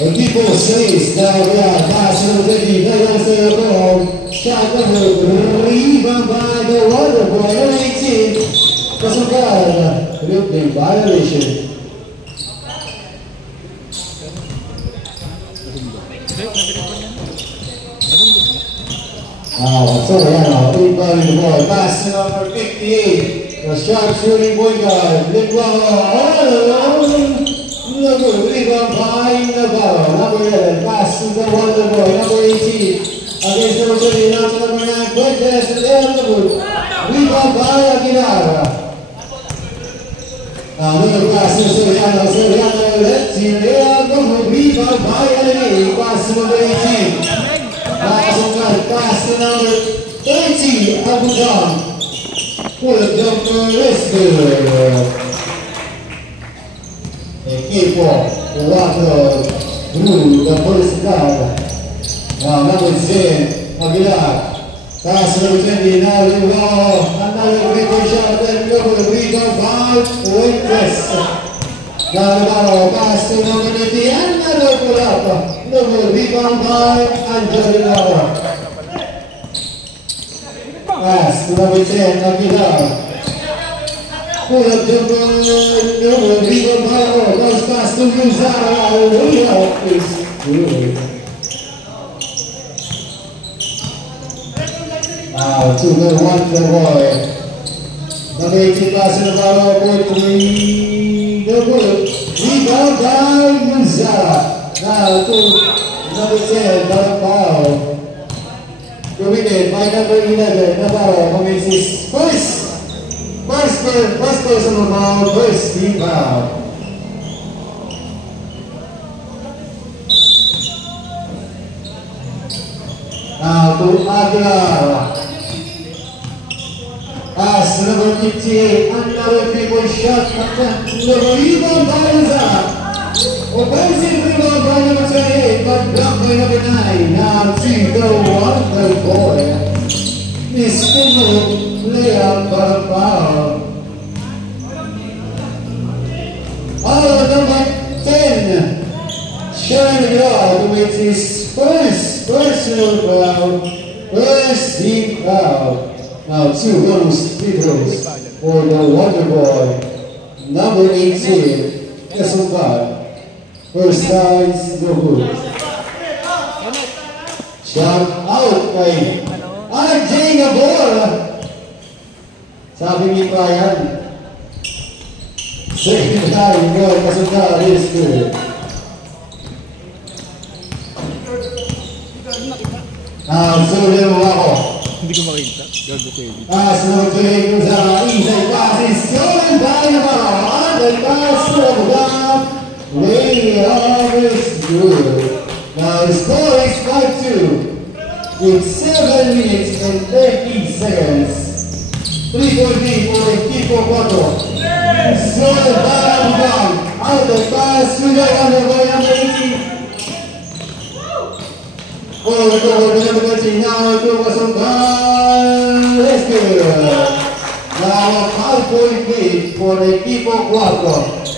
Equipo 6 da Bassa Teddy, da terceira gol. Shot number rebound by the Waterboy, number 18. Kasukar, Ripping violation. Rebound the ball, pass to number 58. The sharp shooting point guard, rebound by Navarro. Number 11, pass to the Wonderboy. Number 18, against number 30, now to number 9, Fuentes, and there on the boot. Rebound by Aguilar. Another pass to Soriano. Soriano left here. Rebound by Enemy. Pass to number 18. Pass to number 30, Abu John. Pull up jumper, wrist. Equipo 4 Blue da Polizia. Now number 10 Aguilar. Pass number 20 now another great shot and double rebound by Fuentes. Now Navarro pass to number 20 another pull up. Double rebound by Angelino. Pass to number 10 Aguilar. Pull up double rebound by goes pass to Luzara. is good. To the Wonderboy. Number 18 pass in the ball, point 3, double. Rebound by Luzara. Now to number 10, Navarro. Dominated by number 11, Navarro commits his first personal foul, first team foul. Now to Aguilar. Pass number 58, another three-point shot. Number rebound by Luzara. Offensive rebound by number 28, but blocked by number 9. Now to the Wonderboy. Missed layup for a foul. Number 10, Sharon Aguilar with his first personal foul, first team foul. Now 2 goals, 3 throws for the Wonderboy. Number 18, Kasukar. First size, no good. Shot out by RJ Gabor. Sabi ni Brian. Second time, no, Kasukar is good. Solo ako. Hindi ko makita. Gago ko yun. Pass number 28 sa inside pass is stolen by Navarro. Under pass to Abudam. Layup is good. Now the score is 5-2 with 7 minutes and 30 seconds. 3-point lead for Equipo 4. Stolen by Abudam. Under pass to the Wonderboy number 18. Oh, number 13 now to Kasukar. That's good. Now a 5-point lead for Equipo 4.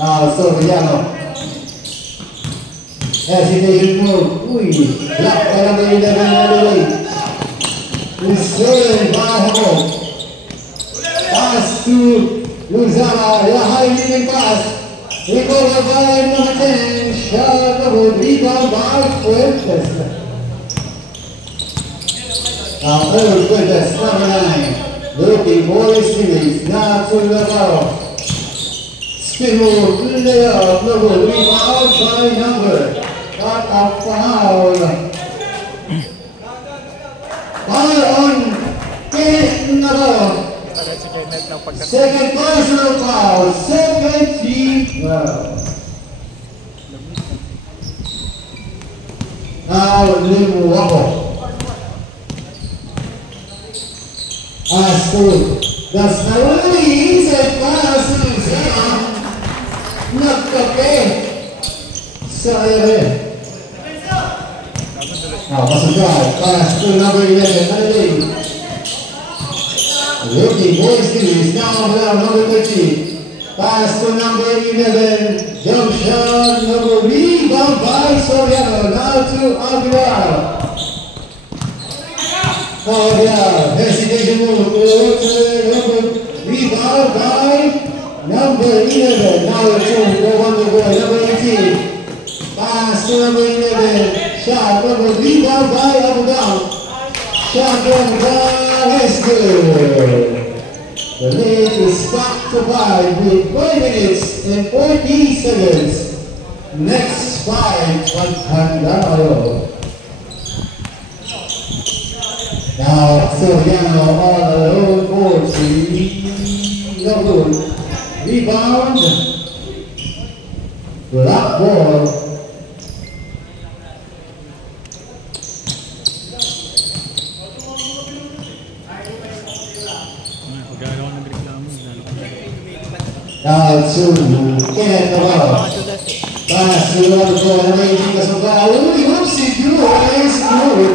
Soriano. Hesitation move. Blocked by number 11. Stolen by Hamo. Pass to Luzara. A high-leading pass. Recovered by number 10. Shot double rebound by Fuentes. Now Fuentes, number 9. Looking for his teammates. Now to Navarro. Spin move, layup, double rebound by number. Got a foul. Foul on Kenneth Navarro. Second personal foul, second team foul. Now Limuwako. As to the Snarly inside pass to Luzara. Nagkape sa ere. Kasukar, pass to number 11, Adelaide. Looking for his teammates, now number 13. Pass to number 11. Jump shot number rebound by Soriano. Now to Aguilar. Aguilar, hesitation move. Rebound by number 11. Now to go on the board. Number 18. Pass to number 11. Shot number rebound by Aguilar. Shot number is good. The lead is back to 5 with 20 minutes and 40 seconds. Next fight on Candelario. Now Soriano on the low board. No good. Rebound. Black ball. Now to Kenneth Navarro. Pass to the ball, arranging the supply. Only whoopsie do is good.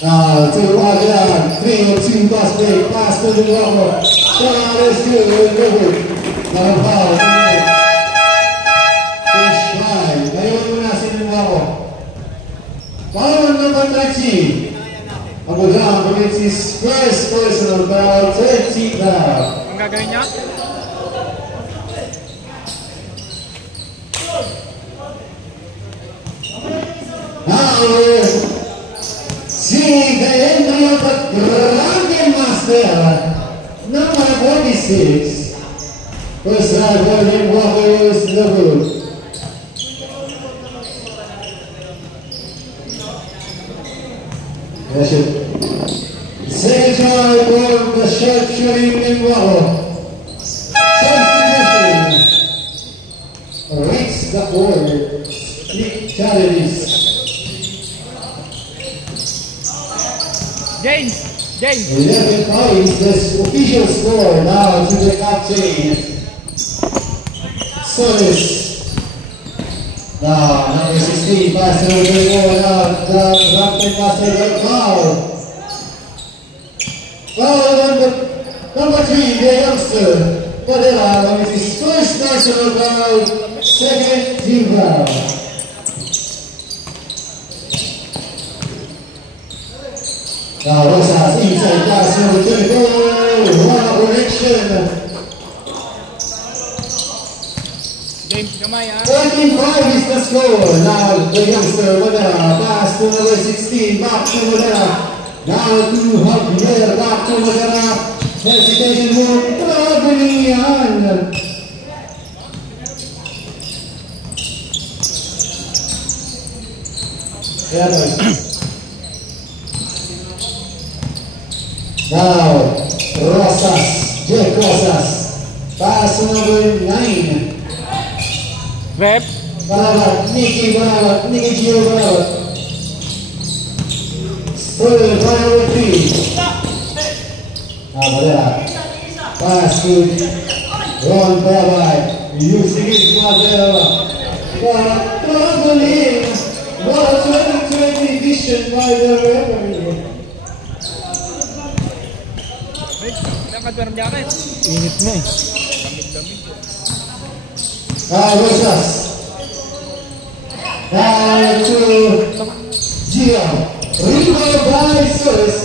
Now to Aguilar. 3-2 pass break. Pass to the ball. Shot is good. Now foul. Fish fly. Ngayon muna si Navarro. Foul number 13. Aguilar commits his first personal foul, 20 foul. Ang gagawin niya? Now seeing the entry of the Grandmaster, number 46. First right William Walker is the good. Second try for the shot shooting in Waho. Substitution. Reach the board. Split challenges. James! 11 points, the official score now to the captain. Solis. Now, number 16, pass over the ball now. The Grandmaster got foul. Foul number 3, the youngster, Padilla, with his first national foul, second team foul. Now Rosas inside pass number 24, one correction. James, kamay 14-5 is the score. Now the youngster Padilla, pass to number 16, back to Padilla. Now to Javier, back to Padilla. Hesitation move, Pavilion. Now, Rosas, Jeff Rosas, pass number 9. Rep. Barabat, Nicky Gio Barabat. Stolen by number 3. Padilla. Pass to Ron Barabat, using it for Padilla. But traveling, what a 2020 vision by the referee. Init na eh. Rosas. Down to Gio. Rebound by Solis.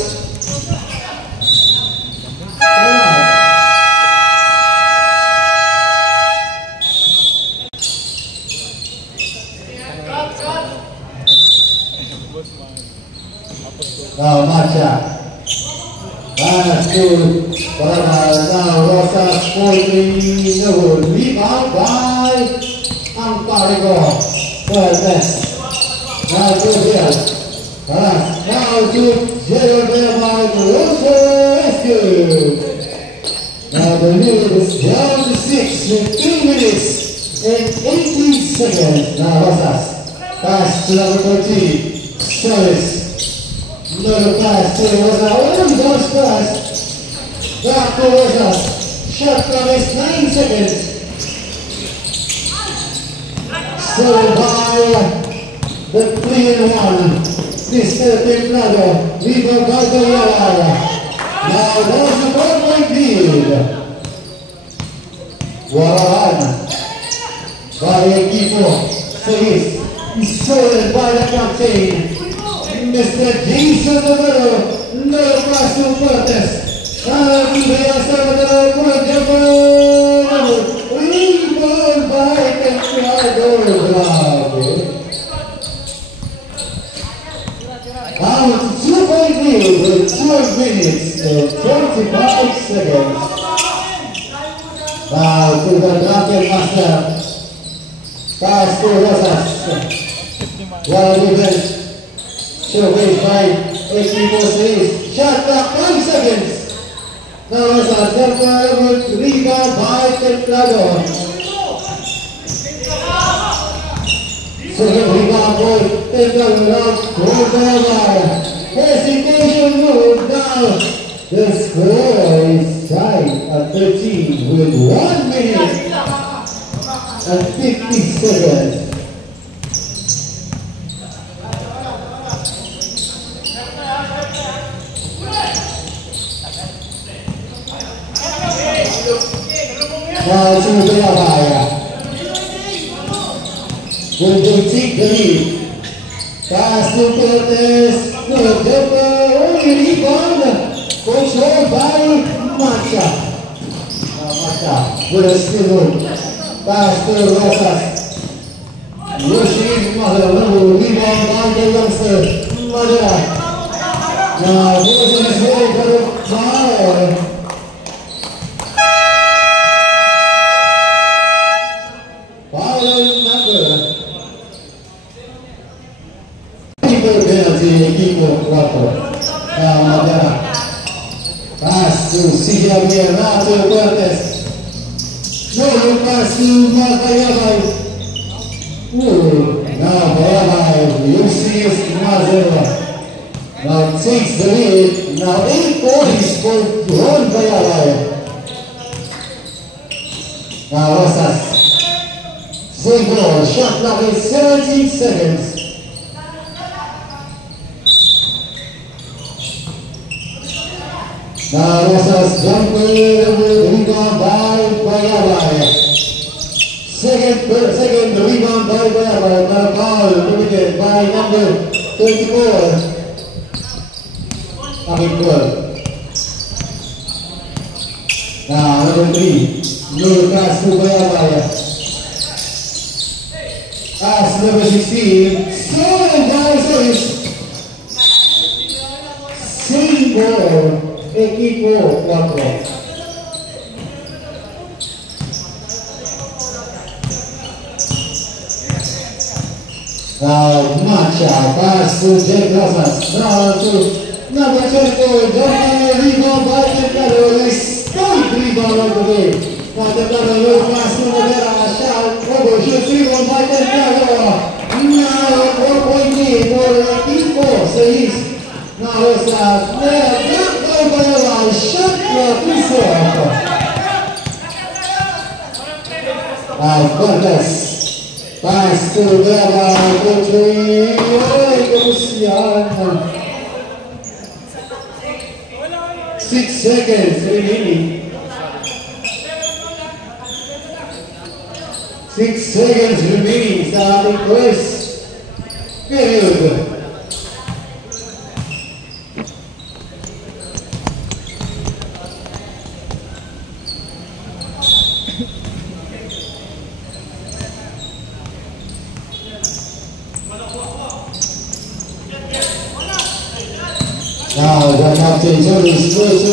Now Marcha. Pass to now Rosas holding the wood. Rebound by Amparico. Third best. Now to here. Now to Jeremy by Rosas. Good. Now the lead is down to 6 with 2 minutes and 18 seconds. Now Rosas. Pass to number 13. Solis. Another pass to Rosas. One bounce pass. Back to Rosas. Shot clock is 9 seconds. Stolen by the 3-1. Mr. Templado. Rebound by the Now there's a 4-point lead. Warahan by the equipo Solis is stolen by the captain Mr. Jason Navarro, no paso Cortes. Aquí vea Salvador Cortes, rebound by Santiago Bravo. Out 2-point lead with 12 minutes and 25 seconds. Now to the drunken master. Pass to Rosas. Well defense. Showcased by equipo Solis. Shot clock 5 seconds. Now Rosas jumper with rebound by Santiago. Second rebound for Santiago. Hesitation move now. The score is tied at 13 with 1 minute and 50 seconds. Now to Bellavia. Will they take the lead? Pass to Cortes. Good jumper. Only rebound. Controlled by Macha. Macha with a steal. Pass to Rosas. Rushing Mahalo. Rebound by the youngster. Madera. Now Wilson is ready for the foul. Foul number. Penalty equipo 4. Now Madera. Pass to Sigia now to Cortes. No pass to Bayabay. Now Bayabay, Lucius Mazera. Now takes the lead. Now 8 points for Ron Bayabay. Now Rosas. Single shot clock is 17 seconds. Now Rosas jumper rebound by Bayabay. Second rebound by Bayabay. Now foul committed by number 24. Now number 3. No pass to Bayabay. Pass number 16. Stolen by Solis. Same ball. Equipo 4. Now Macha pass to Jake Rosas. Now to number 24. Jumper rebound by Tempero. Historic rebound on the way. Now Tempero low pass to Madera. Shot. Robo shoots rebound by Tempero. Now 4-point lead for Equipo Solis. Now Rosas. Shot clock is off. Now Cortes. Pass to Bella. Country. Luciano. 6 seconds remaining. 6 seconds remaining. Starting first period. Now the captain Solis first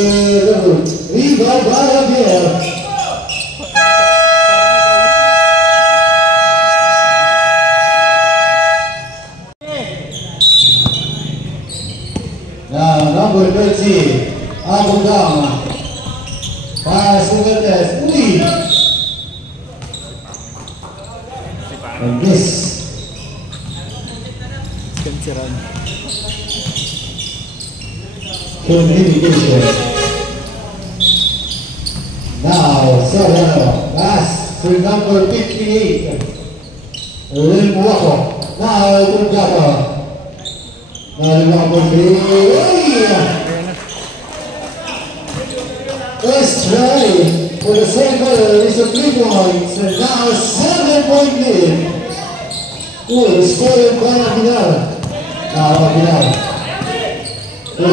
rebound by Javier. Now number 30, Abugama. Pass to Cortes. Lead. And this. Communication. Now, Soriano, pass to number 58, Limwako. Now, Tungapa. Now, Limwako 3. First try For the same player, it's a 3 points, and now a 7-point lead. Ooh, the scoring by Aguilar. Now Aguilar. The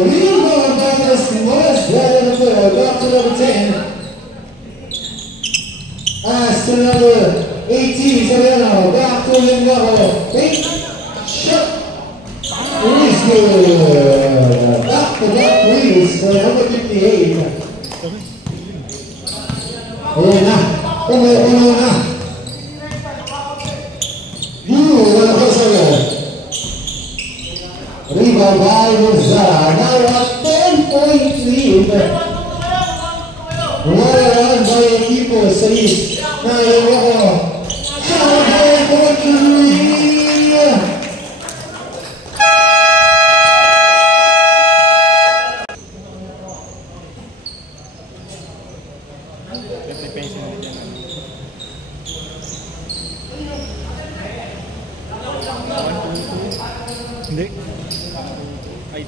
rebound by the Morris player, back to number 10. Pass to number 18, Soriano, back to Lingaro. 8, shot. Is good. Back to back threes for number 58. Ayan na. Puno na. Wala ko sa'yo. Rebound by Rosara. Now a 10-point lead. Wala run by equipo sa East. Naiwa ko. Shot for 3. Hindi. Ay,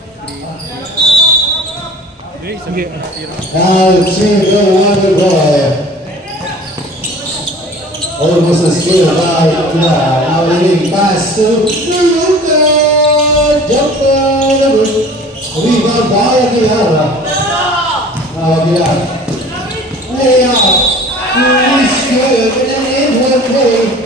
3. Sige. Now the team go Wonder Boy. Almost a skill by now leading pass to Luka. Jumper. Rebound by Aguilar. Now Aguilar. Layup. He's good. And in one play.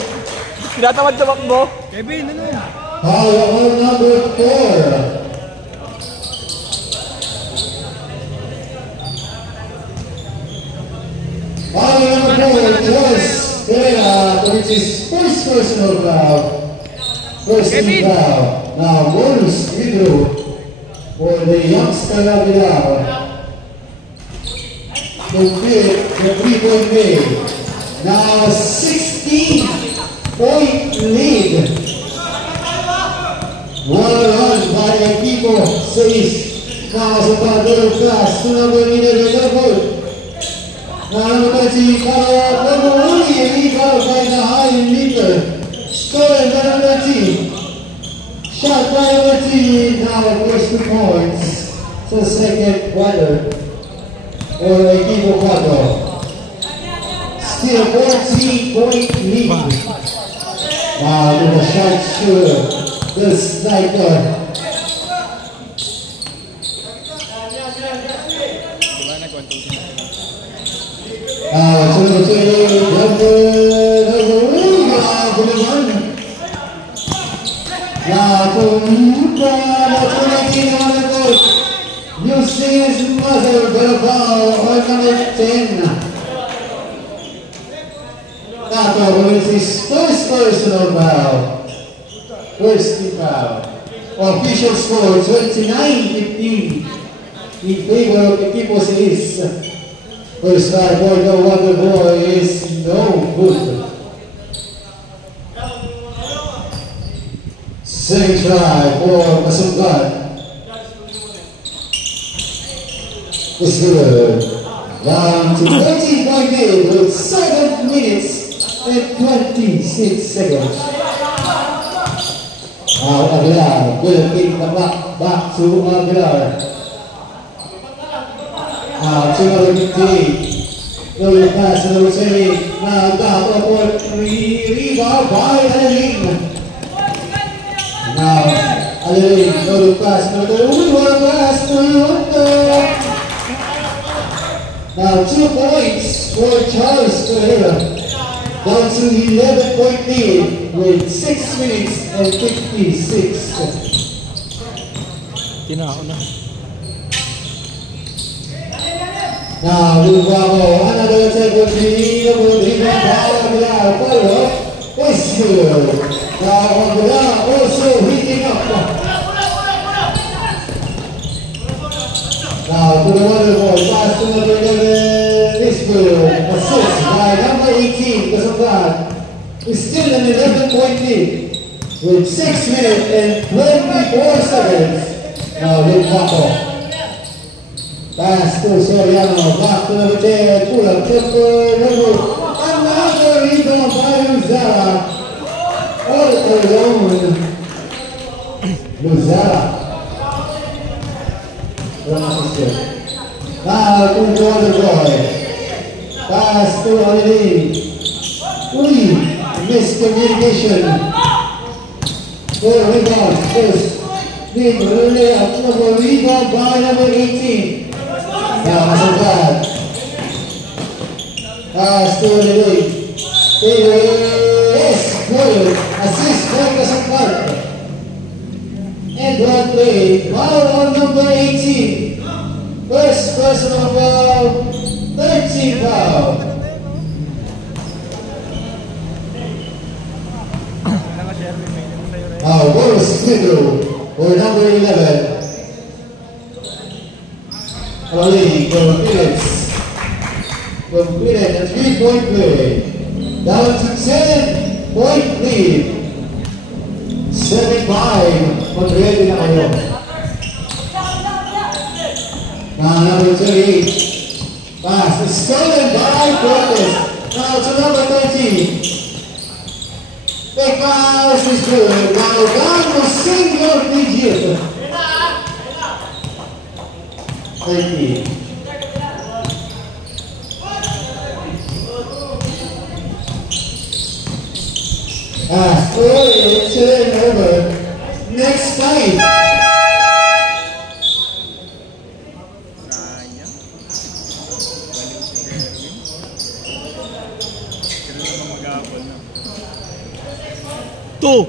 Tinatamad sa bakbo. Kevin, ano? Power on number 4. Power number 4, Joyce Pereira, which is first personal foul. First team foul. Now, bonus video for the youngster Aguilar. Complete the 3-point lead. Now, 16-point lead. One run by Equipo 6. Now sa pagdalo class, sunod ang inilagay. Now Betty para pag-uuli, rebound by the high meter. Scoring by number 13. Shot by number 13. Now first 2 points. So second quarter for Equipo 4. Still 14-point lead. Wow, with a shot shooter. The sniper. Using his mother, but a ball on number 10. Nato with his first personal foul. First team foul. Official score 29-15 in favor of Equipo 6. First foul for the Wonder Boy is no good. Second try for Masungkat. It's good. Down to 13-point lead with 7 minutes and 26 seconds. Now Aguilar will kick the back to Aguilar. Now to number 15. No pass to number 20. Now down for 3. Rebound by Alain. Now Alain, no pass to number 1. Pass to Hunter. Now 2 points for Charles Pereira. Down to 11-point lead with 6 minutes and 56 seconds. Now, Lubago, another table 3, Aguilar, follow. It's good. Now, Aguilar also heating up. Now, to the Wonder Boy, pass to number 11, it's good. Assist by number 18, Kasangkat. It's still an 11-point lead with 6 minutes and 24 seconds. Now, Lubago. Pass to Soriano, back to number 10, pull up, jumper, another rebound by Luzara. All alone, Luzara. Now, to the Wonder to Holiday. 3. Miscommunication. 4 rebounds. First. Big relay up number rebound by number 18. Now, Masangkat. Pass to Holiday. Yes, good. Assist by Masangkat. And one play. Foul on number 18. First personal foul. 13 foul. Now, Boris Smithrow for number 11. Ali completed a 3-point play. Down to 10-point lead. 7-5. Mag-ready na kayo. Now, number 38. Pass is stolen by Cortez. Now to number 13. Big pass is good. Now down to senior digit. 30. Turnover. Next fight. Two.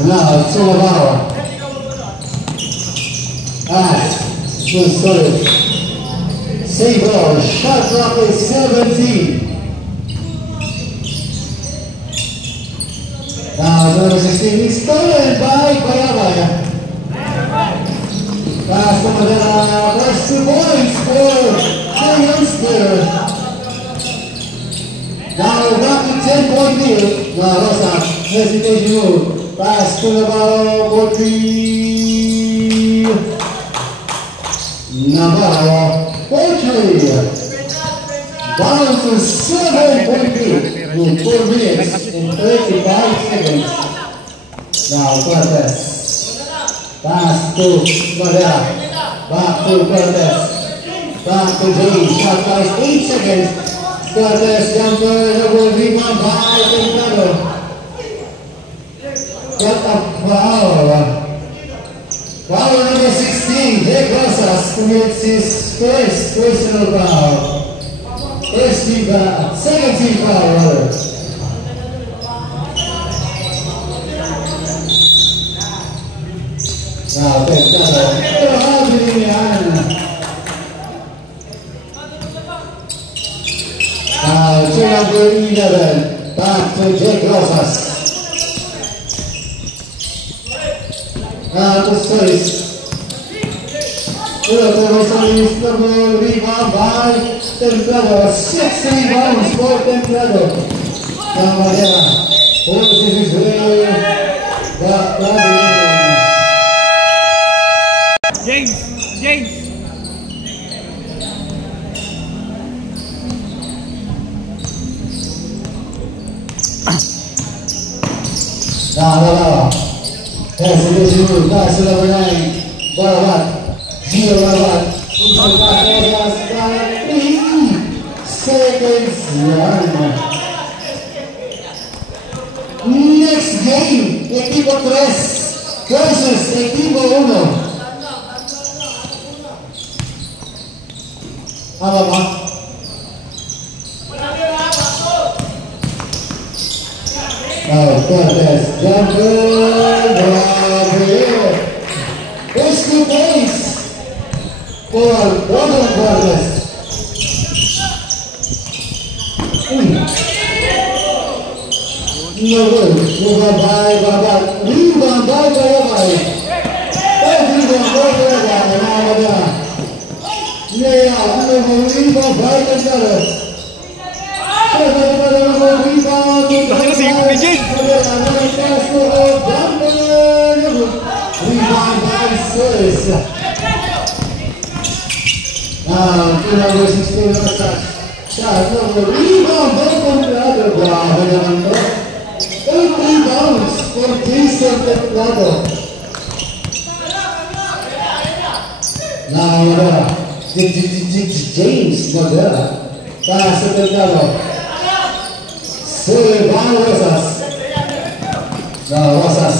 Now, it's all about. Good story. Save ball. Shot clock is 17. Now, number 16 is stolen by Bayabaya. Pass to Madara. Plus 2 points for the youngster. Now, back to 10-point lead. Now, Rosa. Hesitation move. Pass to the ball for 3. Navarro, Portray, down to 7-point lead in 4 minutes and 35 seconds. Now Cortez, pass to Madera, back to Cortez, back to James, shot clock 8 seconds. Cortez jumper, double rebound by Templado. Got a foul. Foul number 16, Jake Rosas commits his first personal foul. Second team foul, rather. Now, Templado. Pero habili yan. Now, to number 11, back to Jake Rosas. To space. Double rebound by Templado. 6 rebounds for Templado. Now Madera forces his way back down. James. Now, hesitation move, pass to number 9, Barabat, Gio Barabat, inside pass, last 3 seconds, Next game, equipo 3 versus equipo 1. Apa ba? Cortez, jumper, Gabriel. First 2 points for Roland Cortez. No good. Rebound by Babat. Rebound by Bayabay. Rebound by Bayabay. Now, rebound by Templado. Rebound by Solis. Now, number 16 shot number rebound by Templado. Grabe naman to. 8 rebounds for Jason Templado. Now, James Modera. Pass to Delgado. Sullivan Rosas. Now, Rosas.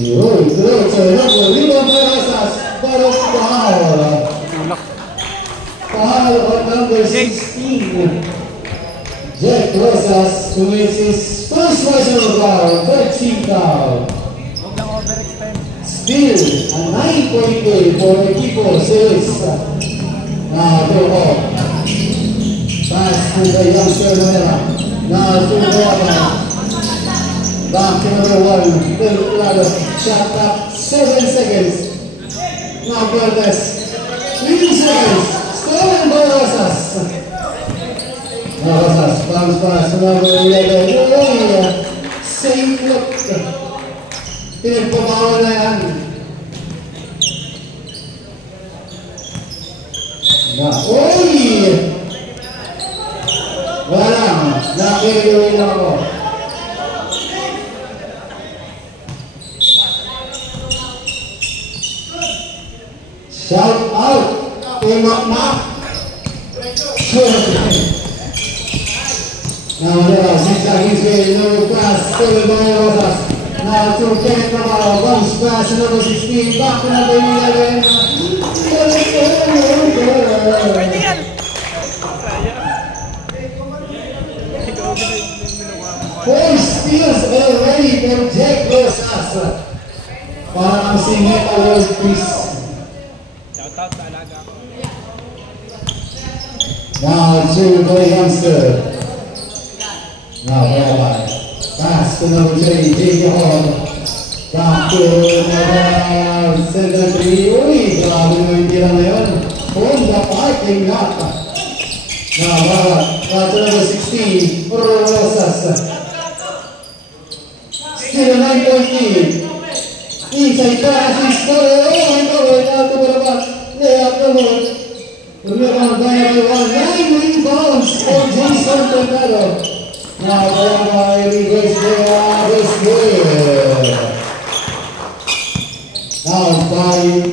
Uy, through to Rebound by Rosas. But of foul. Foul on number 16. Jack Rosas commits his first personal foul, 13th foul. Still a 9-point game for Equipo Celis. Now to ball. Pass to the youngster Manila. Now to Boga. Back to number 1. Delgado. Shot clock 7 seconds. Now Cortez. 3 seconds. Stolen by Rosas. Now Rosas bounce pass to number 11. Safe look. Pinagpabawa na yan. Uy! Wala lang. Nakikiluwi lang ako. Shout out kay Makmak. Now there, 6 seconds game, no pass, stolen by Rosas. Now to Kenneth Navarro, bounce pass, number 16, back to number 11. Four steals already from Jack Rosas. Parang ang singit award quiz. Shoutout sa alaga ko. Now to the youngster. Now Rabbi. Pass to number 3, J.J. Hall. Back to number 73. Uy, grabe na yung tira na yun. On the parking lot. Now, back to number 16, Rosas. Still a 9-point lead. Inside pass, he's going. Oh my God, out to the back. Lay up the board. Rebound by number 1. 9 rebounds for Jason Delgado. Now, by reverse good. Now,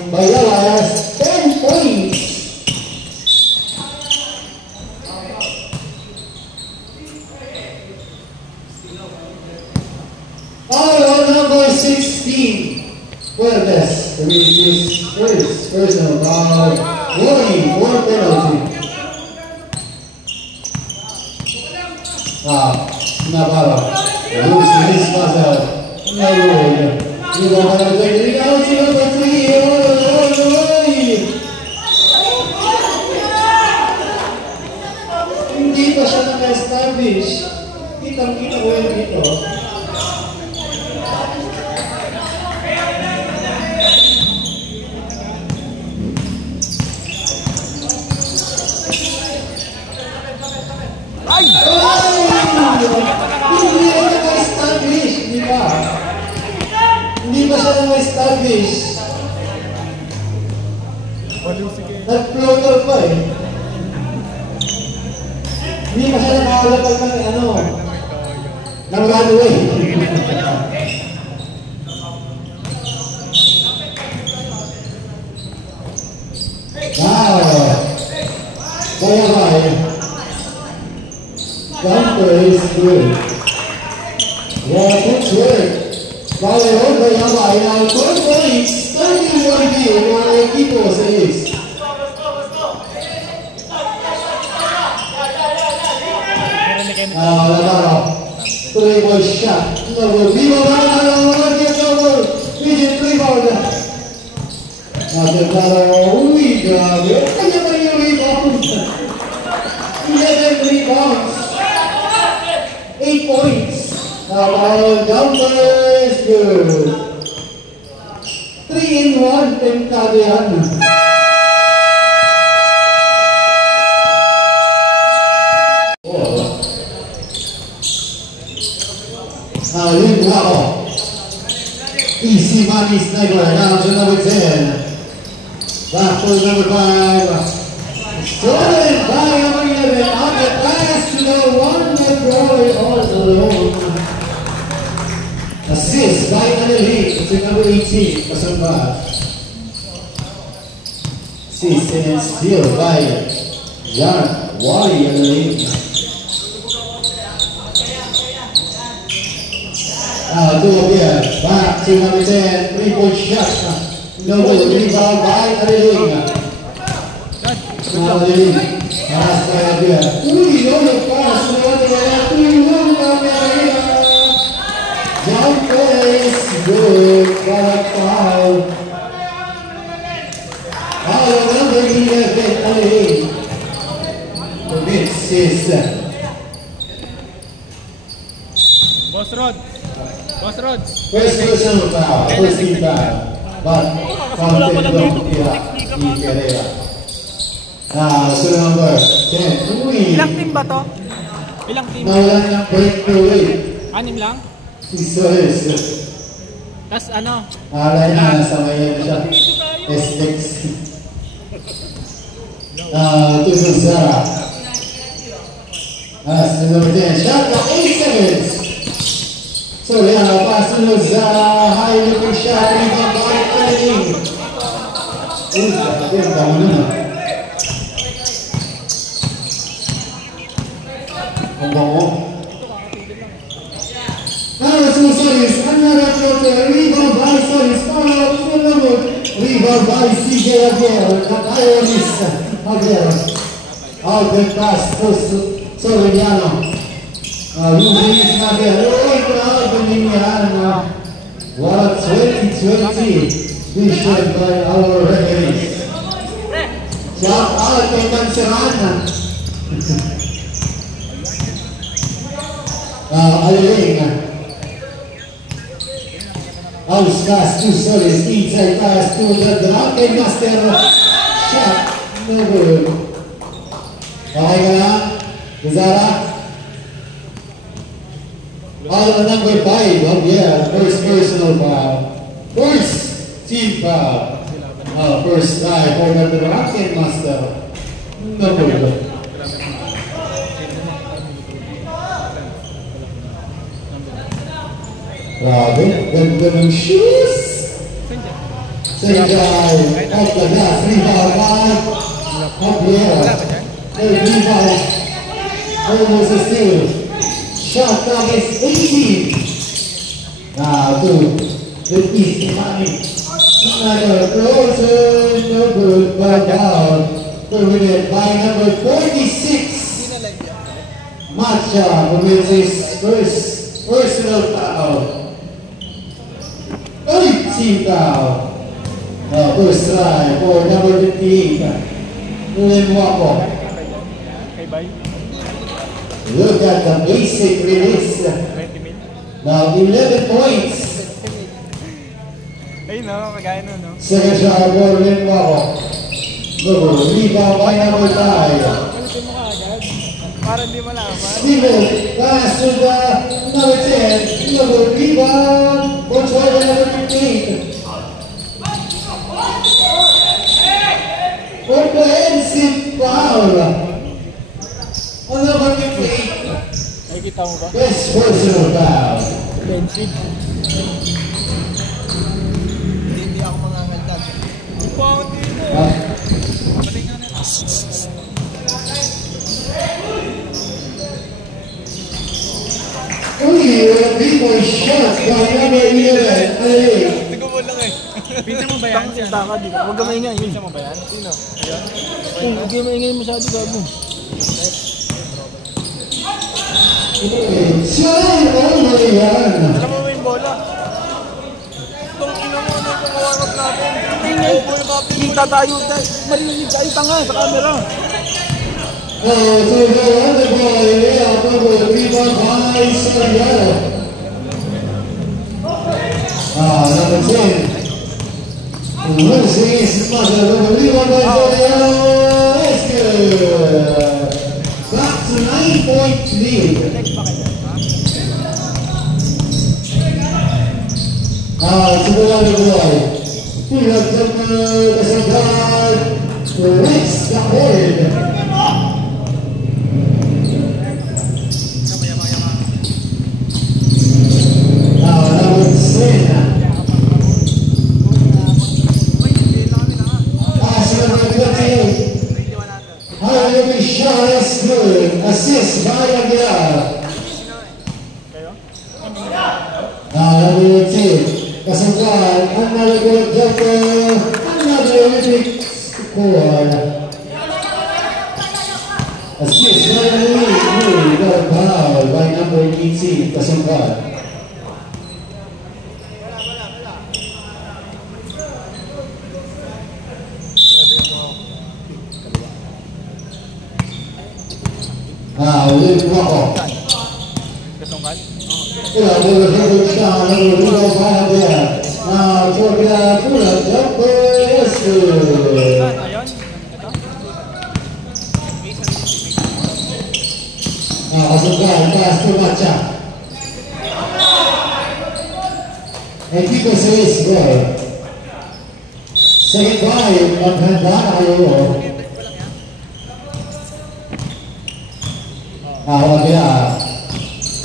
by Yala has 10 points. Foul number 16. Fuertes. His first personal foul. Warning for penalty. Navarro. Looks to his buzzer. No road. You don't want to take it out to number 3. Hindi pa siya naka-establish. Kitang-kita ko yun dito. Ay! Hindi pa naka-establish, di ba? Hindi pa siya naka-establish. Nag-floater pa eh. Hindi pa siya nakakalapag ng runway. Now, kaya ba eh? Jumper is good. Yeah, good work. Foul by Yabay. Now, 12 points. 31 game for Equipo Celis. Navarro. 3-point shot. Vivo Navarro. Get over. Midget rebound. Navarro. Uy, grabe. Kanya pa yung rebound. 11 rebounds. 8 points. Now, jumper is good. 3-in-1, tentado yan. Yun na ako. Easy money sniper. Now to number 10. Back to number 5. Stolen by number 11. On the pass to the one that brought it all alone. Assist by Anelhi to number 18. Pasamba. Assist and steal by Jan Wally in the lead. Two here, back to number 10, 3-point shot. No good, rebound by Adeling. Now Adeling, pass by Abia. No pass, jump place, good, but foul. Foul number 11, Adeling. Commits his Boss Rod. Boss Rod. first personal foul, first team foul. But counted from Pereira. So number 10, Uy. Ilang team ba to? Ilang team? Nawalan ng breakthrough rate. 6 lang? Isoles. Tas ano? Alay na, nasa mayan siya. SX. Tusos Zara. As number 10, shot na 8 seconds. So yan, pasunod sa high-looking shot. Rebound by Adeling. Grabe, ang dami nun ah. Ang bango. Now Solis, another floater. Rebound by Solis. Follow up to the number. Rebound by CJ Aguero. Ionis Aguero. Out the pass to Soriano. Luis Aguero. What 2020 vision by our referees. Shout out kay Manserana. Adeling. Auskas to Solis. Inside pass to the Drunken Master. Shot. No good. Okay ka na? Zara? Number 5, oh yeah, first personal foul. First team foul. First try for the Drunken Master. No good. Grabe, ganda ng shoes. Senjay, off the glass, rebound by Aguero. Rebound, almost a steal. Shot clock is 18. Now to the East Money. Another closer, no good, but down. Terminated by number 46. Matcha commits his first personal foul. 18 foul. First try for number 58. Limwapo. Look at the basic release. Now 11 points. Ayun no, kagaya nun no. Second shot for Limwapo. Rebound by number 5. Alisin mo ka agad. Para hindi malaman. Steven, pass to the number 10. Number rebound for number 15. Comprehensive foul. On number 15. Nakikita mo ba? Best personal foul. Offensive. Hindi ako mangangaldag. Bawat dito. Palingan nila. Three-point shot by number 11. Adeling. Tigo mo lang eh. Pinsan mo ba yan? Pinsan ka dito. Huwag ka maingay. Pinsan mo ba yan? Sino? Huwag ka maingay masyado gabo. Saan over yan? Alam mo yung bola? Itong ina mo na itong kawarap natin. Tingnan. Kita tayo. Marinig tayo tanga sa camera. So the other ball, yeah, double rebound by Soriano. Number 10. Losing his mother, double rebound by Soriano. That's good. Back to 9-point lead. To the other boy. Field the Kasagad. Rex the board. Pass number 20. assist by Aguilar. Kayo? Number 10, Kasangkan, another good jumper, another Olympic score. Assist by Louis, got a foul by number 18, Kasangkan. Ulit Rocco. Kasungkan? Pula bola double shot, number 2 there. Now Georgia Pula jumper, yes good. Ayun. Ito. Kasangkan, pass to Macha. Equipo 6 gol. Second by Maghandana Ayo. Aguilar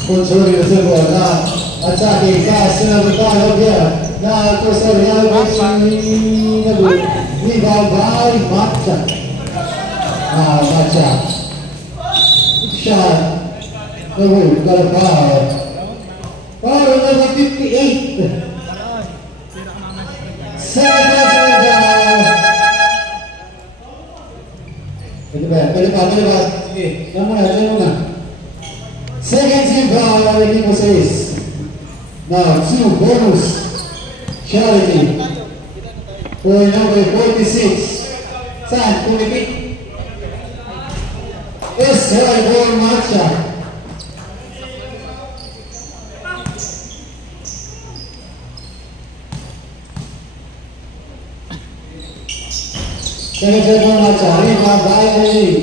controlling the dribble now, attacking pass to number 5 here. Now Costa Real rebound by Macha. Macha. Shot. Got a foul. Foul number 58. Pwede pa. Sige, yan muna. Second team foul on the Equipo 6. Now 2 bonus. Charity. For number 46. Saan? Kumipit. Israel for Macha. Second team for Macha. Rebound by Ali.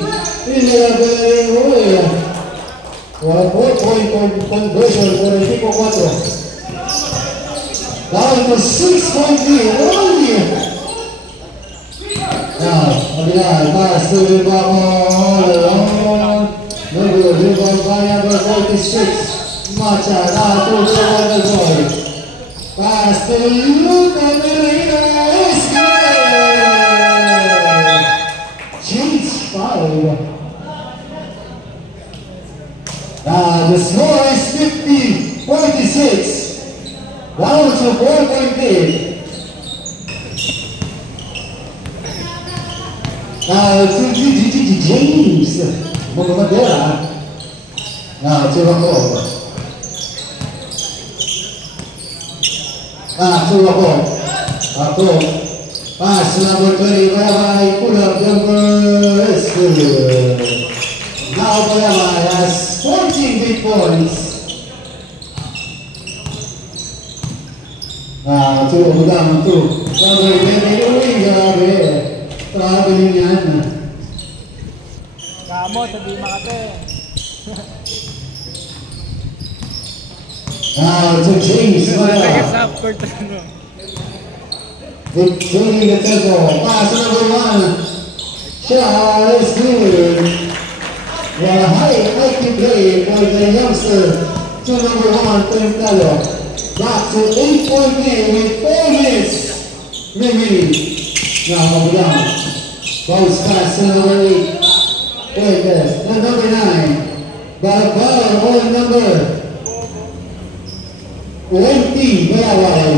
Well, 4-point conversion for the Equipo 4. Down to 6-point lead. Now, Aguilar, pass to rebound. No good. Rebound by number 46. Macha, now to the other boy. Pass to Luca Merino. It's good. James foul. The score is 50-46. Down to 4-point lead. To James. Magkakadera. Now to Rocco. Rocco. Pass number 20. Bye-bye. Pull up number. It's good. Now Bye-bye has 14 big points. Two. Number 20. Grabe. Traveling yan. Kamo, sabi Makate. To James. Nag-stop court ano. Joining the tempo. Pass number 1. Shot is good. Well, high IQ play for the youngster. To number 1, Tentalo. Back to 8-point lead with 4 minutes remaining. Now, Magulang. Bounce pass to number 8. Number 9. Barabal on number 20. Barawal.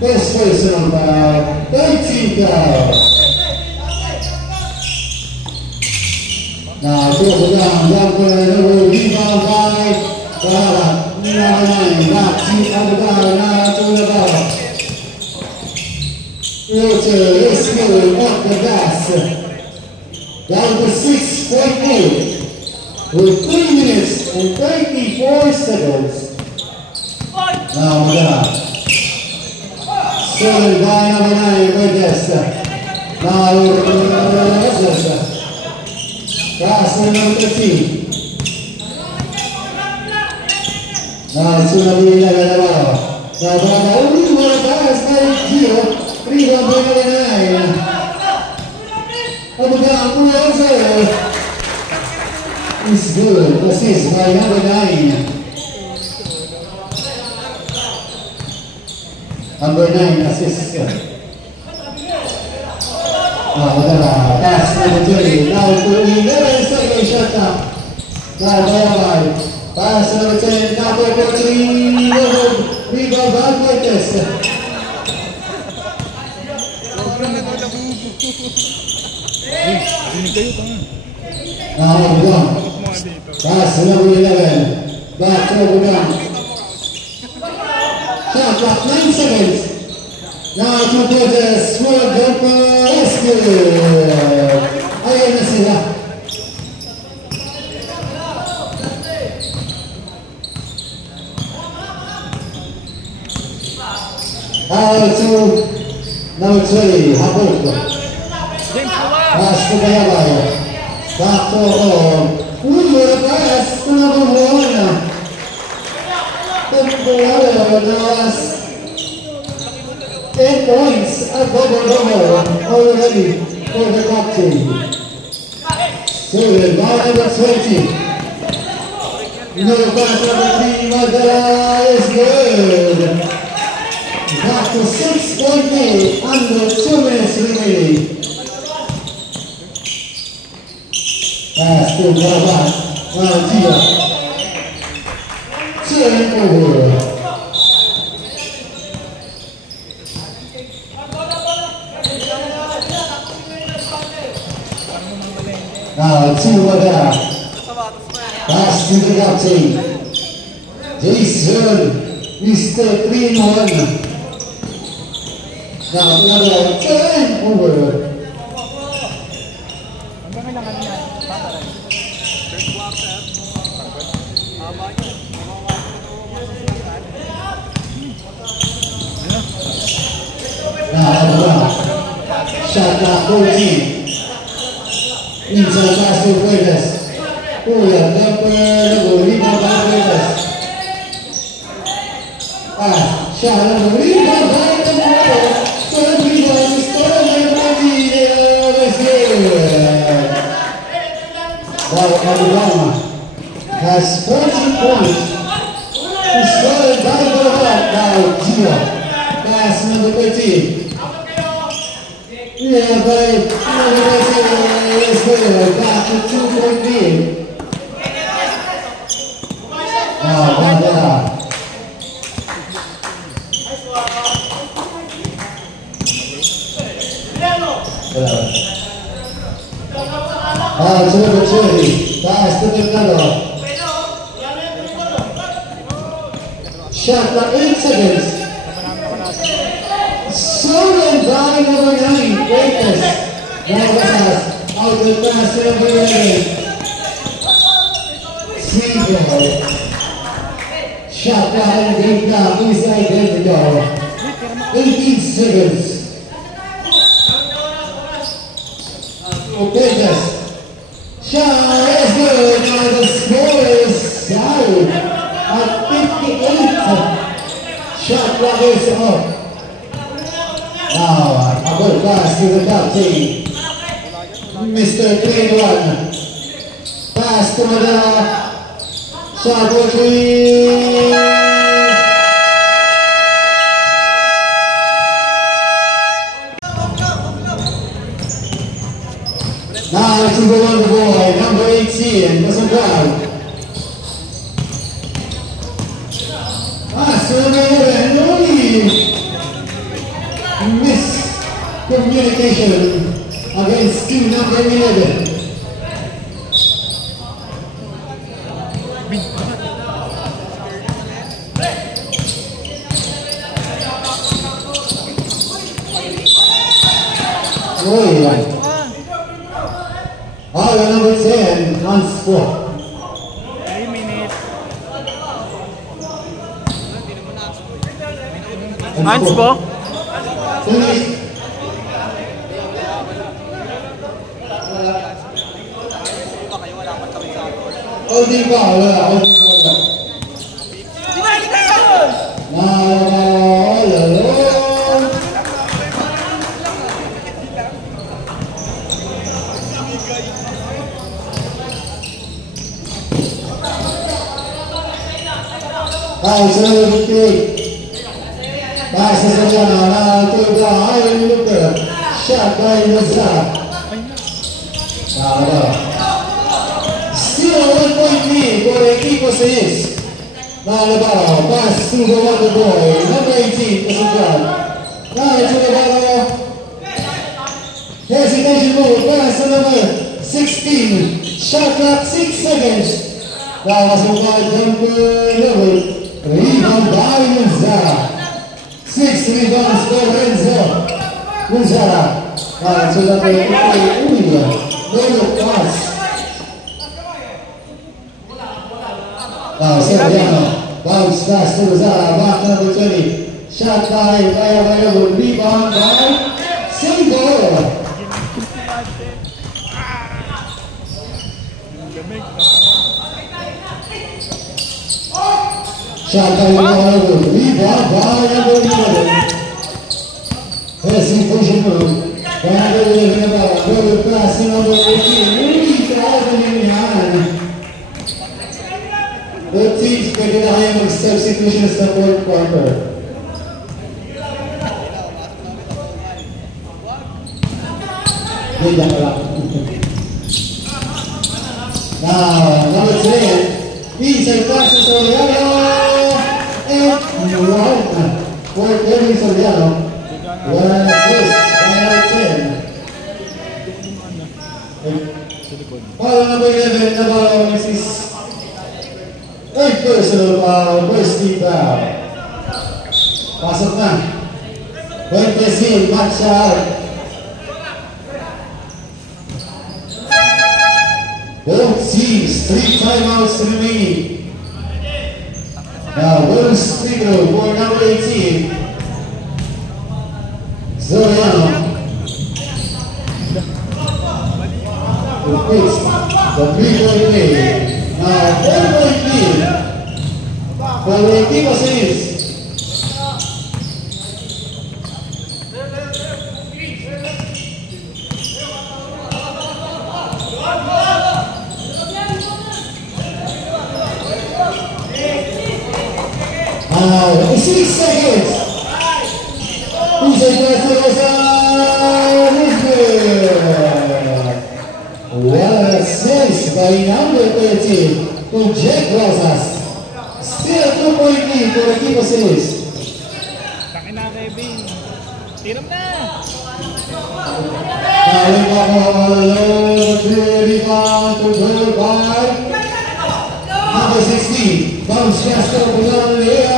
Best person by 13 guard. Now, down, number rebound by Barabal. Number 9. Back to Aguilar. Now to the ball. Filter is good off the glass. Down to 6-point lead with 3 minutes and 34 seconds. Now Magana. Stolen by number 9, Verdes. Now Verdes. Pass to number 13. Now to number 11. Now Magana. Only one pass by Gio. Rebound by number 9. It's good. Assist by number 9. Number 9 assist. Pass number 20. Now to 11 seconds shot clock. Now Bayabay. Pass number 10. Now for 3. Rebound by Fuentes. Now Obudang. Pass number 11. Back to Obudang. Shot clock 9 seconds. Now to Fuentes. Small jumper is good. Ayan na sila. To number 20, Habok. Pass to Bayabay. Back to pass to number 1. Now 10 points at double already for the captain. So now number 20. No pass number 3, Madara is good. Back to 6.8 under 2 minutes remaining. Pass to Baba. Now Tia. Turn over. Now to Madara. Pass to the captain. Jason, Mr. 3-1. Now another turn over. Now shot clock 14. Inside pass to Fuentes. Pull-up number rebound by Fuentes. Shot number rebound by Fuentes. Obudang has 14 points. He scored by now Gio. Pass number 13. Yeah, but number 13 is good. Back to 2-point lead. Now Bandera. To number 20. Pass to Delgado. Shot clock 8 seconds. Stolen by number 9. Fuentes. Now pass. Out to the pass to number 11. 3-ball. Shot clock and game clock inside Delgado. 18 seconds. Fuentes. Shot is good. Now the score is tied at 58. Shot clock is up. Now a good pass to the captain, Mr. 3-1. Pass to Madara. Shot for 3. Now to the wonder boy, number 18, Masangkal. Pass to number 11, only miscommunication against team number 11. Number 10, Hans Fok. 3 minutes. Hans Fok? Holding ball, holding Shot shot by Lazar. Still 1 point lead for Equipo 6. Navarro, pass to the water boy, number 18, Pascal. Now to Navarro. Hesitation move, pass to number 16. Shot clock 6 seconds. That was a wide jumper level. Rebound by Lazar. 6 rebounds for Renzo. Lazar. To the Unia. Little pass. Severiano, bounce pass to Lazar, back number 20. Shot by available, rebound by Single. Shot by available, rebound by number 11. Hesitation move. By number 11, another pass to number 18. Driving in behind. Both teams pwede na kayo mag-substitution sa 4th quarter. Hindi lang lang. Now, number 10. Inside pass to Soriano. And one. For Kevin Soriano. One assist by number 10. Follow number 11, Navarro, Mrs. Third personal foul, first team foul. Pasok na. Fuentes in, match out. Both teams, 3 timeouts remaining. Now, Willis Trigo for number 18. Zoriano. To fix the 3-point play. Now, 4-point lead for Equipo 6. Now, 6 seconds. Inside pass to Rosal. What assist by number 13 to Jack Rosas. Still 2-point lead for Equipo 6. Takin na, Kevin. Tiram na! Calling up all to rebound to goal by number 16. Bounce pass to Bulan Lea.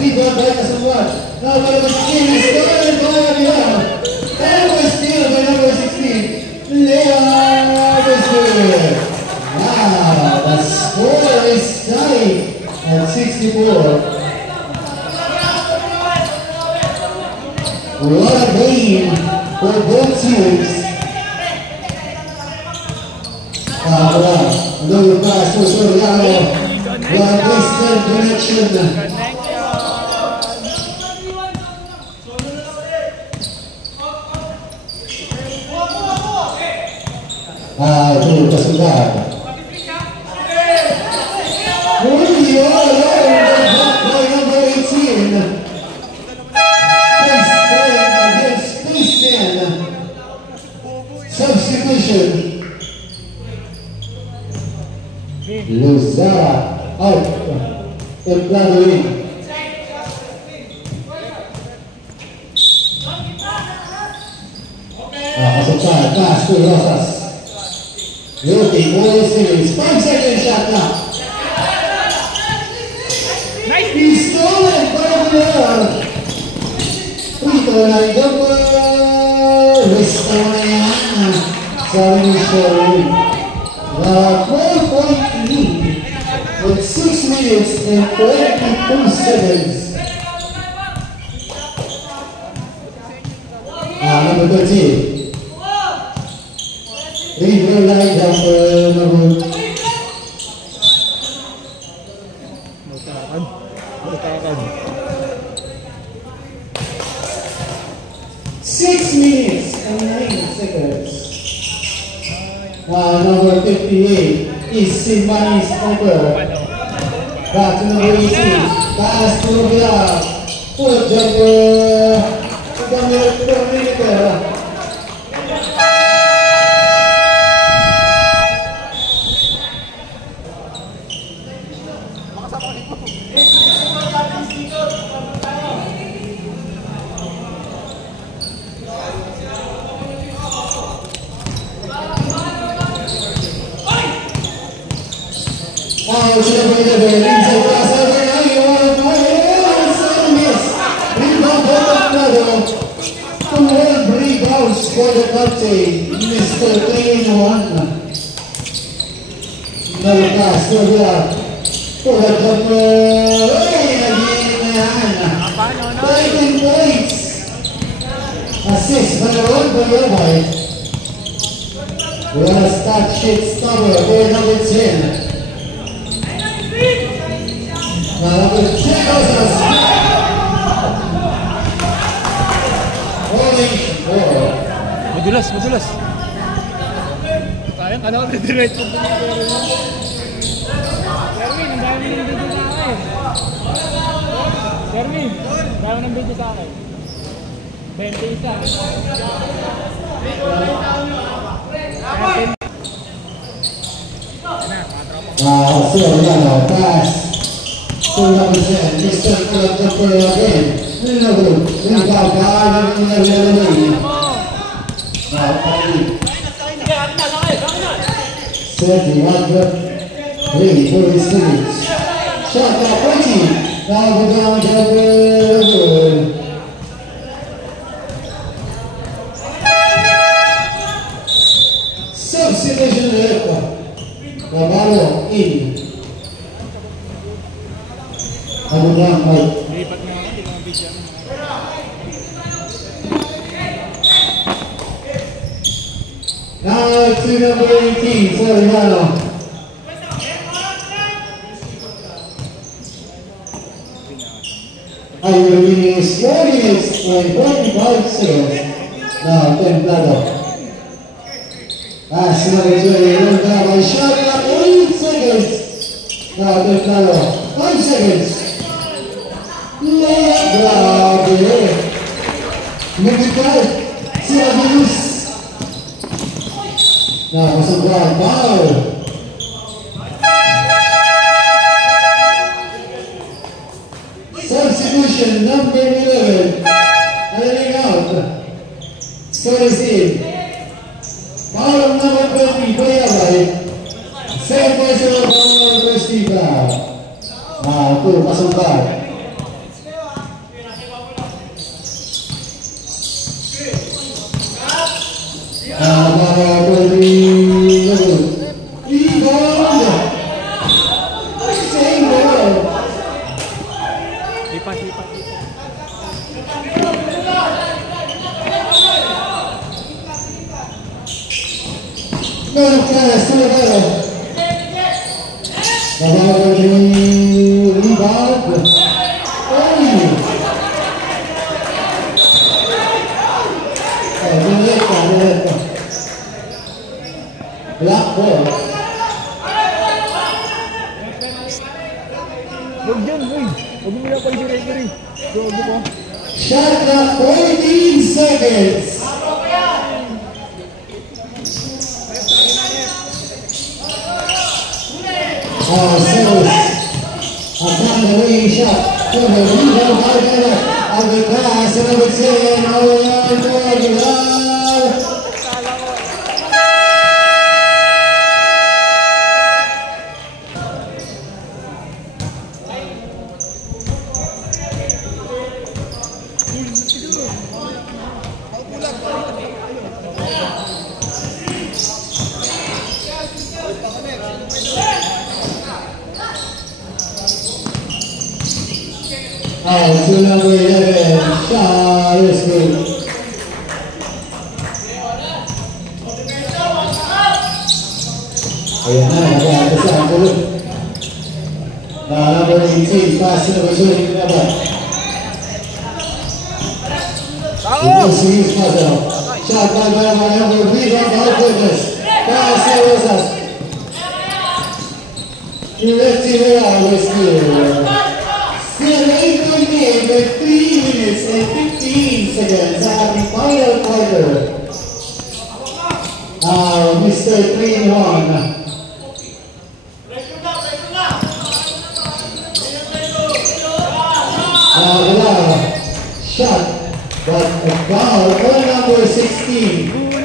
Rebound by Kasumwan. Now number 16 is stolen by Abiyan. And was steal by number 16. Lea Besir. Wow, the score is tied at 64. What a game for both teams. Another pass for Soriano. What a distant connection. Itu kesudah. By number 18. Substitution. Luzara out. Templado in. Masukkan pass to Rosas. Looking for the series. 5 second shot now. Nice! He stole it by the air. Frito na jumper. Restore na yan. Sabi ni Sherry. 4-point lead with 6 minutes and 22 seconds. Number 13. River line jumper number 6 minutes and 9 seconds. Number 58 is Simani's number. Back to number 18. Pass to Nobila. Pull up jumper. Number 4 minutes. Rivera. Now, celebrated by Lindsay Plaza. For the captain, Mr. 3-in-1. No pass, no block. For the jumper, again, 13 points. Assist by Rabbi. We are a stat sheet stopper for number 10. Number 10 us. Madulas. Sayang, ano ka diretso po ng pero yun. Erwin, ang dami ng video sa akin. Erwin, ang dami ng video sa akin. 20 isa. So, pass. So, number 10, Mr. Jumper again. Ready for the stage. Shot at 20. Now go down to substitution left. Navarro in. Ano lang, Mike. Now to number 18, Floriano. I will be scoring it by 25 seconds. Now, Templado. Pass number 20, by shot at 8 seconds. Now, Templado, 5 seconds. Grabe. Medical. Sirabius. Now, it's a ground foul. Substitution number 11. Running out. Scores in. Foul number 20, Bayabay. Second personal foul, Christy Brown. Now, two, pasok foul. Black ball. Shot clock 14 seconds. Upon the winning shot for the rebound by Bennett on the pass, number 10, Aguilar. To number 11, shot is good. Ayan na, nag-aata sa ang number 18, pass to number 20, naman. Shot by number 3, rebound goodness. Pass to Rosas. Left in the hour, still 8 with 3 minutes and 50 15 seconds at the final quarter. Mr. 3-1. Shot, but a foul for number 16.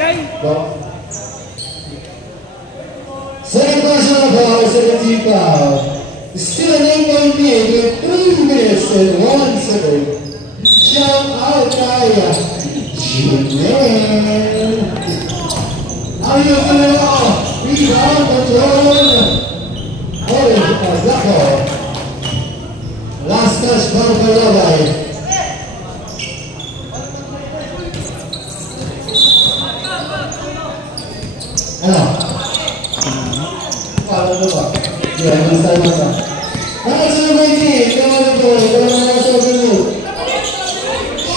Second personal foul, 17 foul. Still an 8-point lead with 3 minutes and 1 second. Shout out by Julian. How you doing? Rebound control. Zako. Last touch foul for Rabbi. Ano? Paano ba? Yeah, basta mata. Para sa mga team, kaya ito, kaya mga sa group.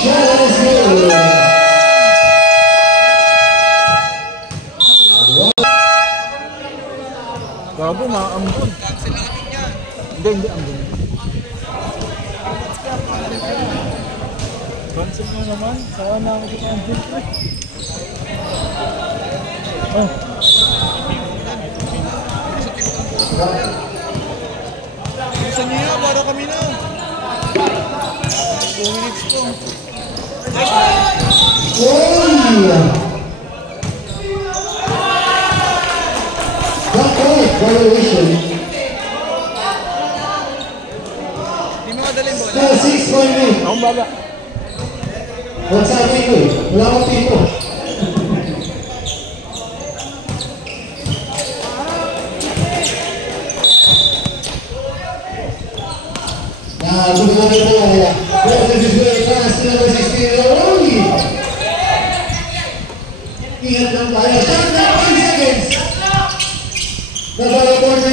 Shot is good. Gago, maambun. Hindi, ambun. Cancel mo naman. Sawa na ako dito ambun. Oh. Gusto niya, para kami na. 2 minutes po. Violation. Hindi mo madaling bola. Still 6-point. Akong bala. What's happening ko eh? Wala akong tipo. Good one ball. This is very fast. Number 16. Ingat lang tayo. Shot na 1 seconds. Number 40.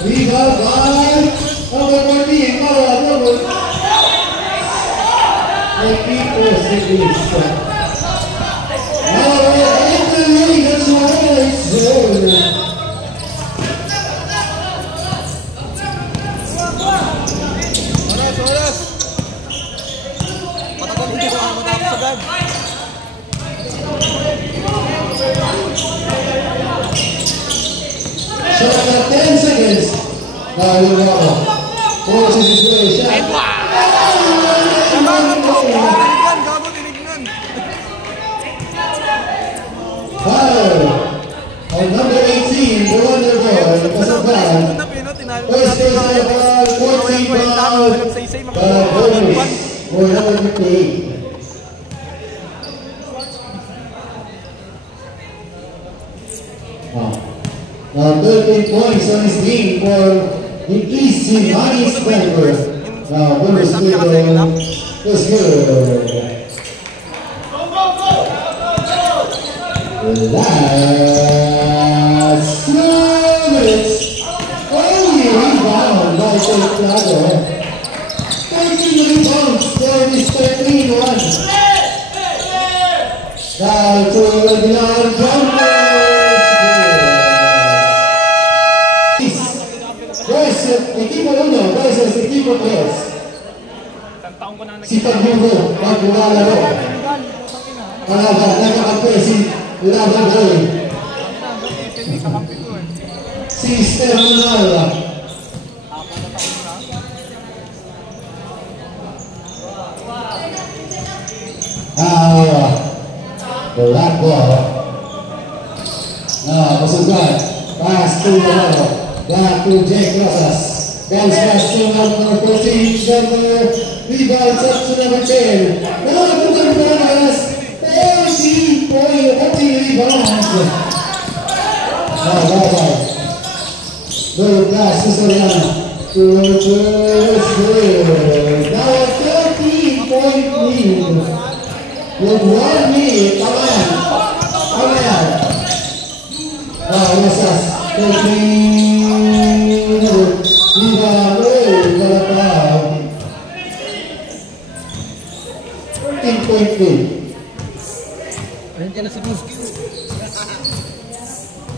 Rebound by number 40. Number 94 seconds. Now we're entering the twilight zone. Shot at 10 seconds. Now we're going. Forces his way. Shot. Foul on number 18, the wonder boy, Kasapan. First personal foul, 14 foul, bonus for number 58. Now 13 points on his team for the Easy Money Spender. Now bonus was good. Last 2 minutes. Only rebound by St. Plato. 13 rebounds for Mr. 3-1. Now to the non-jumpers. Equipo 1 versus equipo 3. Si Pagbugo, maglalaro. Kalaban, nakakampi si Laban Boy. Si Sternal. Black ball. Pasukan. Pass to Laro. Back to Jake Rosas. Bounce pass to number 14. Number rebounds up to number 10. Now to the bonus. 14 rebounds. Wow. Good pass to Soriano. Good. Now a 13-point lead. With 1 minute. Kamayan. Rosas. 13. Rebound. 13-point lead.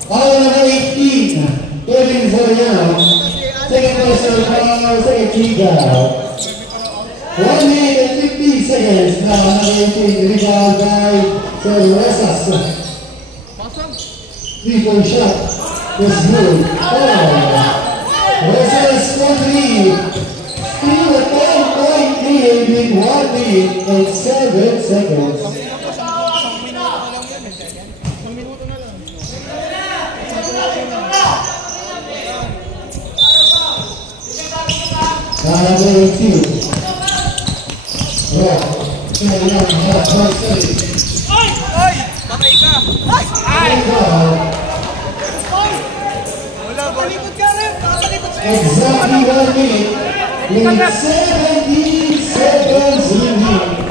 Foul number 18, Kevin Soriano. Second personal foul, second kick out. 1 minute and 50 3 seconds. Now another rebound by Rosas. 3-point shot was good. Rosas for 3. Still a 10-point lead with 1 minute and 7 seconds. Number 2. Rock. Ay! Patay ka! Ay! Wala ba? Talikod ka rin! Exactly 1 minute with 17 seconds remaining.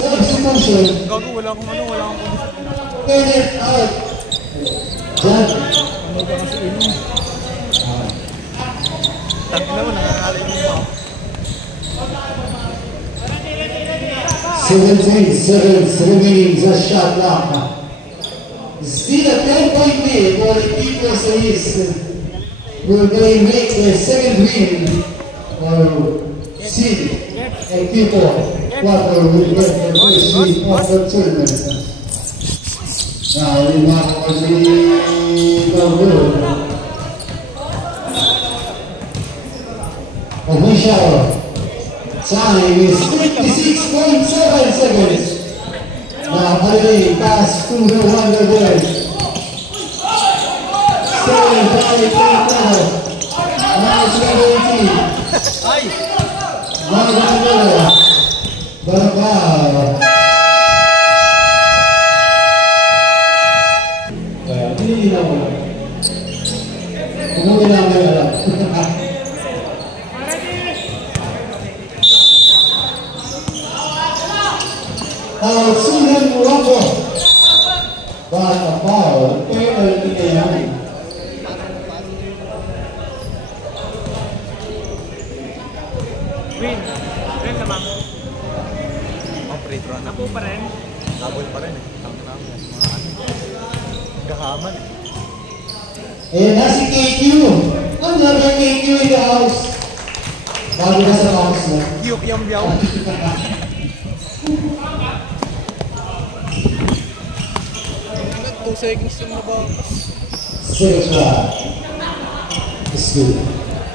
Substitution. Gago, wala akong ano, wala akong Minute out. Done. Tangina mo, nangangalay mo. 17 seconds remaining, just shot clock. Still a 10-point lead for the People's East. Will they make the second win or seed and people quarter will get the first win of the tournament? Now we mark for the goal. Official time is 56.7 seconds. Now Holiday pass to the Wonder Boys. 7-5 now it's number 18. Wonder Barabao. Hindi naman. Umuwi namin alam. Susan Morocco. But a foul, penalty kaya. Win. Win naman. Operator na po pa rin. Double pa rin eh. Gahaman eh. Ayan na si KQ. Another KQ in the house. Bago na sa house na. Giyok yung biyaw. 2 seconds lang na ba? Second shot. It's good.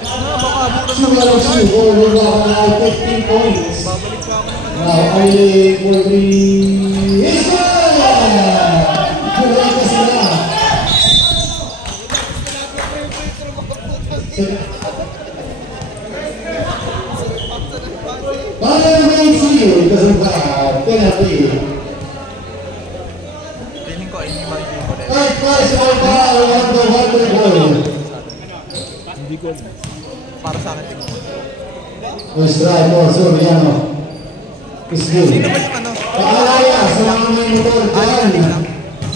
Baka abutan 2 out of 2. We're now 15 points. babalik ka ako naman. Now, only for the... It's good! Kulay ka sila. Para remain seal because of penalty. Feeling ko ay hindi mag-game ko rin. Right price for foul on the Wonder Boy. Hindi ko alam. Para sa akin tingin ko. First try for Soriano. It's good. Sino ba yung ano? Pakalaya sa mga may motor dyan.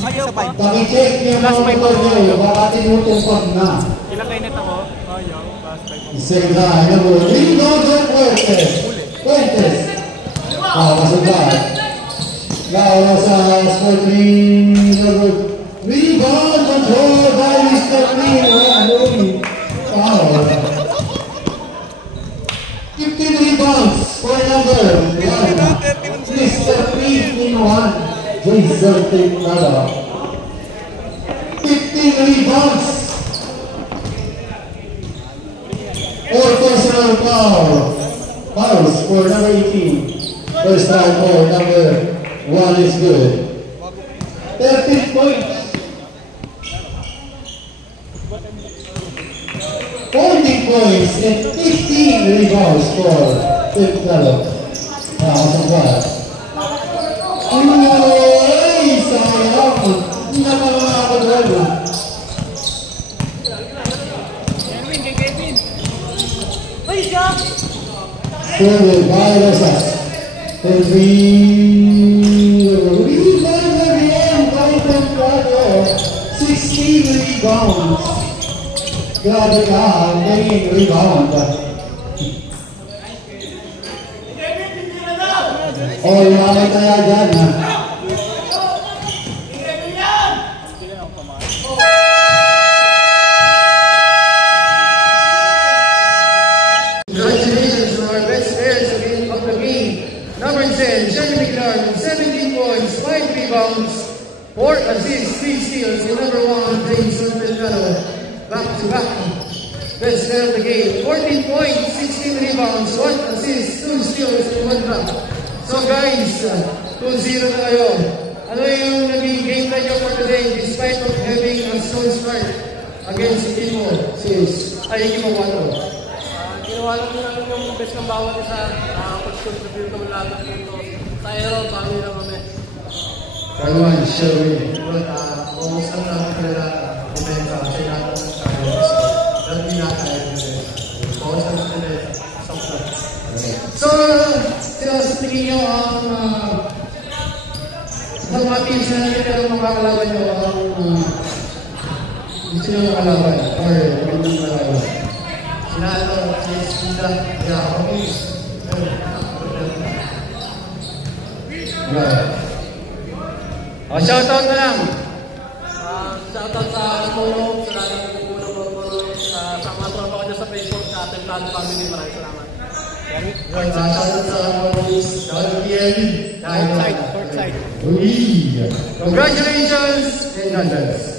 Ayaw pa. Pakicheck niyo mga motor nyo. Baka tinutupag na. Ilang kayo net ako? Ayaw. Last time. Second try. Number 3 goes on Fuentes. Fuentes. Kasugay. Laura sa score 3. Rebound control by Mr. Lee. Foul. 15 rebounds for number 1. Mr. 3-in-1. Jason Tejada. 15 rebounds. 4 personal fouls for number 18. First time for number 1 is good. 13 points. 14 points and 15 rebounds for Tejada. Kasangkal. Uy, sayang. Hindi na makakagod. Forward by Rosas. For the rebound again by Templado. 16 rebounds. Grabe ka, main rebound. All right kaya dyan ha. Congratulations to our best players then Sherry McLaren with 17 points, 5 rebounds, 4 assists, 3 steals. And number 1, James Mercado, back-to-back. Best player of the game, 14 points, 16 rebounds, 1 assist, 2 steals, and 1 block. So guys, 2-0 na kayo. Ano yung naging game na nyo for today despite of having a slow start against Equipo 6? Ay, Equipo 4. Ginawa lang din namin yung best ng bawat isa. Pag-contribute kami lahat ng punto. Sa aero, bawi lang kami. Karuan, Sherwin. Kung saan namin kilala, kumenta, siya natin ng Carlos. Dati natin tayo. Kung saan natin sakta. So, sa tingin nyo ang mga teams na natin ang mga kalaban nyo, gusto nyo mga kalaban or magandang kalaban. Sinalo, sila, okay. Shoutout na lang. Shoutout sa Mono, sa lahat ng kukulang mo, sa mga tropa ko dyan sa Facebook, sa ating Plano Family. Maraming salamat. Shoutout sa Mono, shoutout PM. Courtside. Congratulations and God bless.